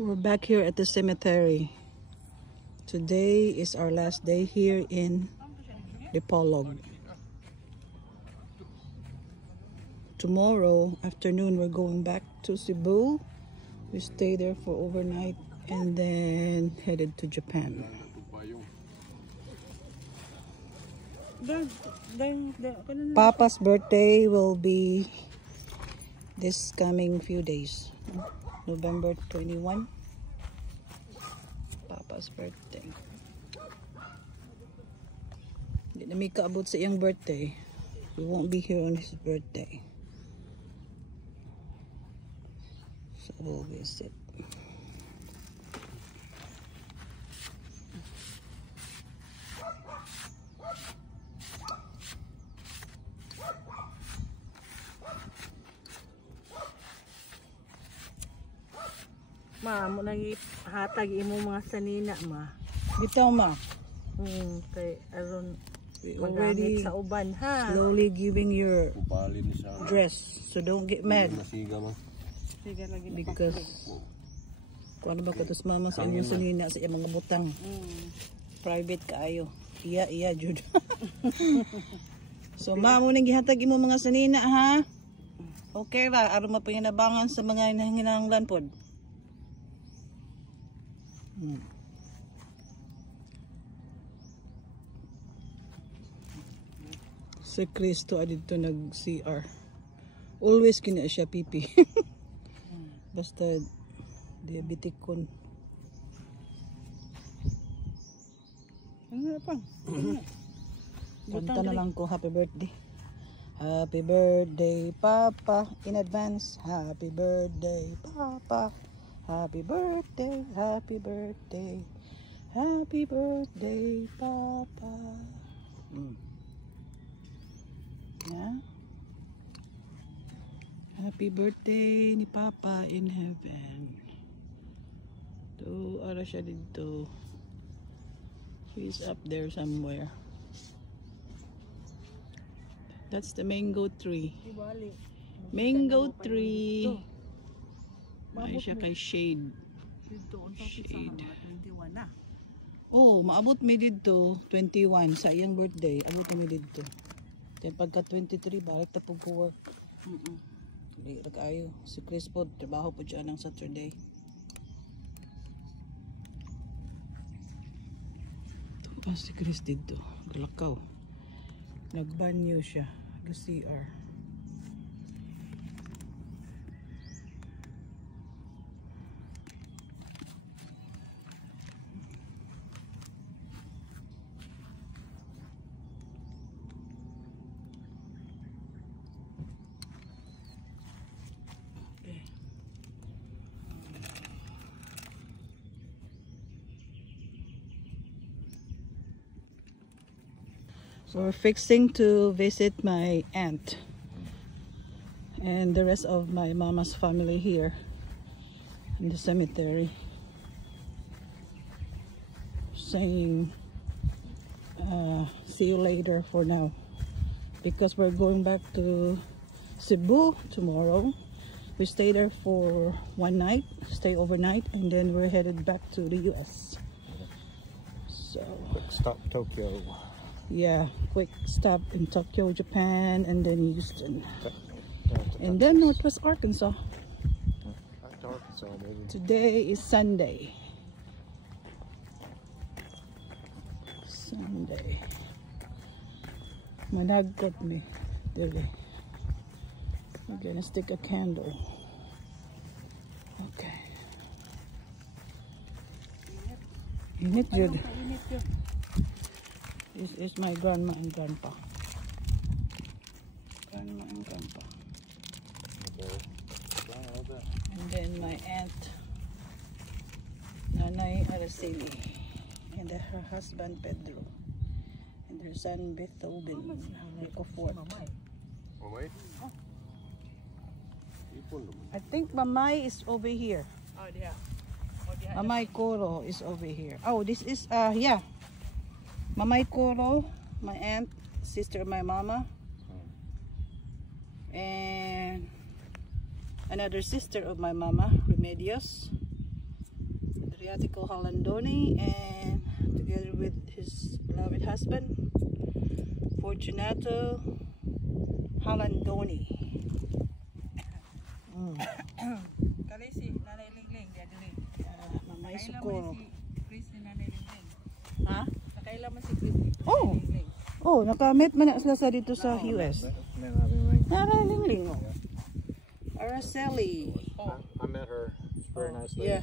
We're back here at the cemetery. Today is our last day here in Dipolog. Tomorrow afternoon we're going back to Cebu. We stay there for overnight and then headed to Japan. Papa's birthday will be this coming few days. November 21. Papa's birthday. Hindi na may kaabot sa iyang birthday. We won't be here on his birthday. So we'll visit. Ma, mo nang hatag imo mga sanina, ma. Bitaw, ma. Kay aron We already magamit sa uban, ha. slowly giving your dress, so don't get mad. Sige lagi na Because kung ano ba katos mama sa inyong sanina sa iyang mga butang. Private kaayo. Iya jud. So ma mo ning gihatag imo mga sanina, ha. Okay ra aron mapanginabangan sa mga hinahanglan pod. Si Kristo adito nag CR. Always kina siya pipi. Basta diabetic kon. Ano pa? Kanta na lang ko happy birthday. Happy birthday Papa in advance. Happy birthday Papa. Happy birthday, happy birthday, happy birthday, Papa. Yeah. Happy birthday ni Papa in heaven. To ara siya dito. He's up there somewhere. That's the mango tree. Mango tree. Ay siya kay shade. Shade. Oh, maabot mi dito 21 sa iyang birthday. Abot mi dito. Then pagka 23 balik ta pag work. Di ra kaayo si Chris po trabaho po siya ng Saturday. Ito si Chris dito. Galakaw. Nagbanyo siya. Ga-CR. So we're fixing to visit my aunt and the rest of my mama's family here in the cemetery. Saying see you later for now because we're going back to Cebu tomorrow. We stay there for one night, stay overnight, and then we're headed back to the US. So quick stop Tokyo. Yeah, quick stop in Tokyo, Japan, and then Houston, and then Northwest Arkansas. Today is Sunday. Managkot me, really. I'm gonna stick a candle. Okay. Init jud. This is my grandma and grandpa. Grandma and grandpa. And then my aunt, Nanay Araceli, and her husband Pedro, and their son Beethoven, Ricofort. I think Mamay is over here. Oh, yeah. Mamay Koro is over here. Oh, this is yeah. Mamay Koro, my aunt, sister of my mama, and another sister of my mama, Remedios, Adriatico Halandoni, and together with his beloved husband, Fortunato Halandoni. Kali si Nanay Lingling, dia dili. Mamay Socorro. Chris ni Nanay Lingling. Ha? Nakaila man si Chris ni Nanay Lingling. Oh, nakamit man na sila sa dito sa US. Nanay Lingling, oh. Araceli. Oh. I met her. She's a very nice lady. Yeah.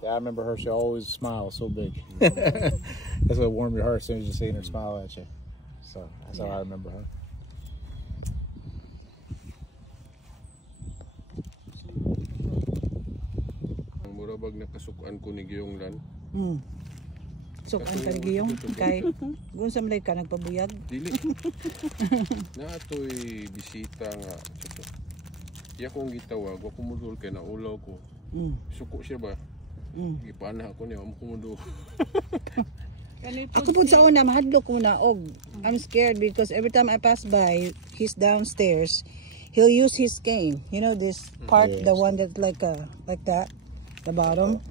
Yeah, I remember her. She always smiles so big. That's what warmed your heart as soon as you see her smile at you. So that's how I remember her. Ang murabag na kasukuan ko ni Giyong Lan. Sukan ka giyong kay gun sa malay ka nagpabuyag. Dili. Na ato'y bisita nga. Iya kong gitawag, wa kumudul kay naulaw ko. Suko siya ba? Gipanah ako niya, kumudul. Ako po sa una, mahadlok ko na og I'm scared because every time I pass by, he's downstairs. He'll use his cane. You know this part, the one that's like that, the bottom.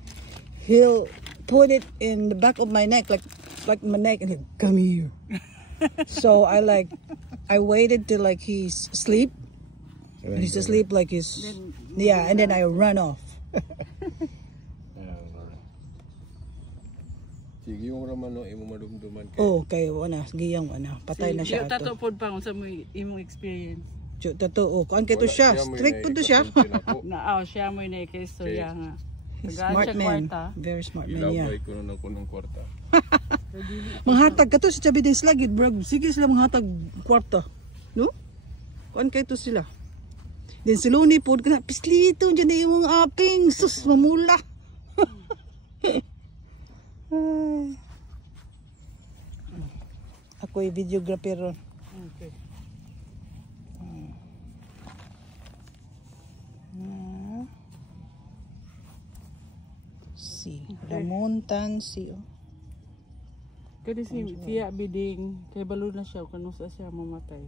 He'll put it in the back of my neck, like my neck, and he'll come here. So I waited till like he's asleep. And he's asleep like he's and then I run off. Sige yung raman no, imo madumduman kay. Oh, kay wala giyang patay na siya ato. Tato pod pa unsa mo imong experience. Totoo, kuan kay to siya, strict po to siya. Na siya mo na kay istorya nga. Smart man, very smart man, yeah. Ilaway ko na ko ng kwarta. Manghatag ka to sa Chabiding sila, gid bro. Sige sila manghatag kwarta. No? Kuan kay to sila. Then si Luni po, pislito dyan na yung mga aping. Sus, mamula. Ako'y videographer ron. Okay. Si Ramontan, si Kani si Tia Biding, kay balo na siya kung sa siya mamatay.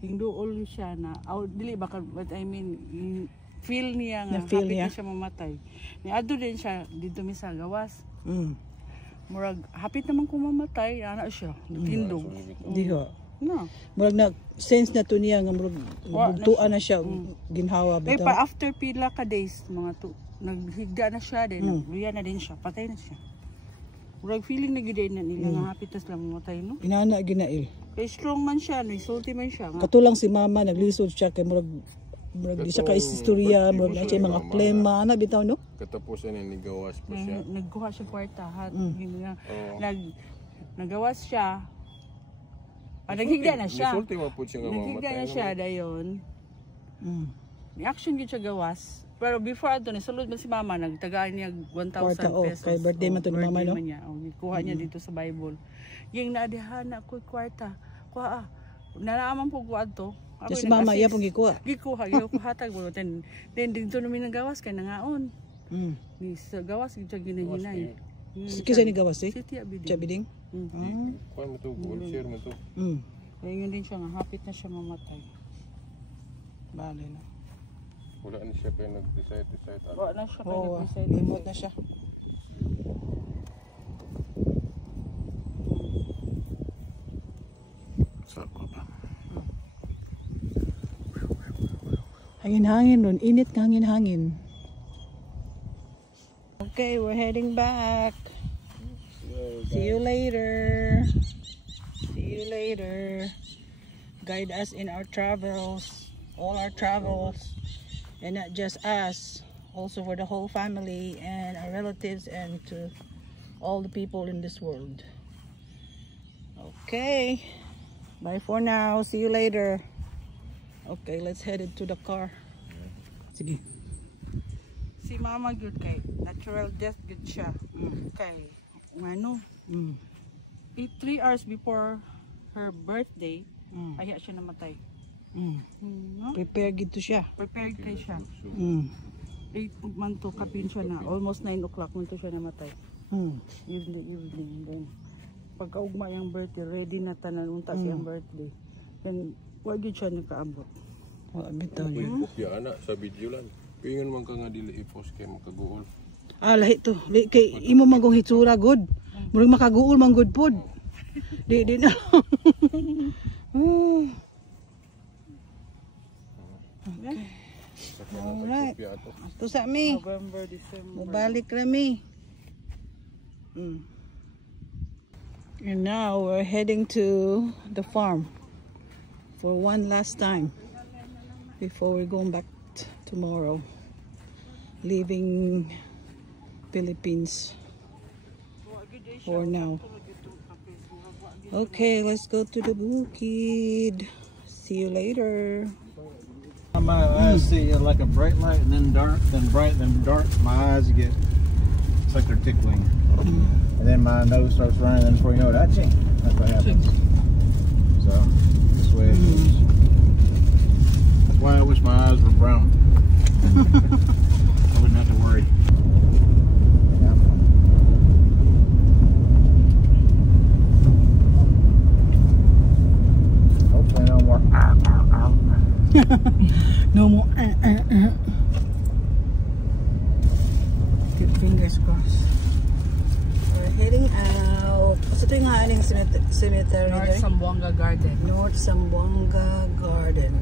Hingduol siya na, dili ba but I mean, feel niya nga, feel hapit niya? na siya mamatay. Niadto din siya dito mi sa gawas. Murag, hapit naman kung mamatay, ana siya, tindog. Diho. No. Murag na sense na to niya nga murag bugtuan na siya ginhawa Kaya bitaw. pa after pila ka days, mga naghigda na siya din, nagluya na din siya, patay na siya. Murag feeling na gid na nila nga hapit na sila mamatay, no? Inana ginail. Kaya strong man siya, no? Sulti man siya. Nga. Katulang si mama naglisod siya kay murag di siya ka istorya, murag na siya mga plema na bitaw no. Katapusan ni gawas pa siya. Nagkuha siya kwartahan. Nagawas siya. Naghigda na siya. Sulti mo po siya nga mamatay. Naghigda na siya dayon. Ni action gyud siya gawas. Pero before ato ni sulod man si mama nagtagaan niya 1,000 pesos. Kay birthday man to ni mama no. Kuha niya dito sa Bible. Yung naadihan na ko kwarta. Kuha nalaaman po ko adto. Si mama iya pong gikuha. Gikuha hatag mo then dito namin nagawas kay nangaon. Ni sa gawas gyud siya ginahinay. Kisa ni gawas Si Tia Biding. Chabiding. Kuan mo to, share mo to. Kaya yun din siya nga hapit na siya mamatay. Bale na. Wala na siya kaya nag-decide. Wala na siya kaya nag-decide. Limot na siya. Sako pa. Hangin-hangin nun. Init ka hangin-hangin. Okay, we're heading back. See you later. See you later. Guide us in our travels. All our travels. And not just us. Also for the whole family and our relatives and to all the people in this world. Okay. Bye for now. See you later. Okay, let's head into the car. Sige. Si mama gyud kay natural death gyud siya. Kay ano? 3 hours before her birthday, aya siya namatay. No? Prepare gito siya. Prepared kay siya. 8 man to kapin siya na. Almost 9 o'clock man to siya namatay. Evening. Then, pagkaugma yung birthday, ready na tanan unta siyang birthday. Then, wag yun siya nakaabot. Wa bitaw Pwede niya. kopya anak sa video lang. Pingan man ka nga dili i-post kay makaguol. Ah, lahi to. Lahi kay imo magong hitsura good. Murag makaguol man good pod. Di na. Okay. Alright. Kopya ato. To sa mi. November, December. Mabalik kami. And now we're heading to the farm for one last time before we're going back tomorrow, leaving Philippines for now. Okay, let's go to the bukid. See you later. My eyes see like a bright light and then dark, then bright, then dark. My eyes get, it's like they're tickling. And then my nose starts running, and before you know it, that's what happens. So, this way it goes. That's why I wish my eyes were brown. I wouldn't have to worry. Yeah. Hopefully no more. No more. Keep fingers crossed. We're heading out. What's ito yung haaling cemetery? North there? Zamboanga Garden. North Zamboanga Garden.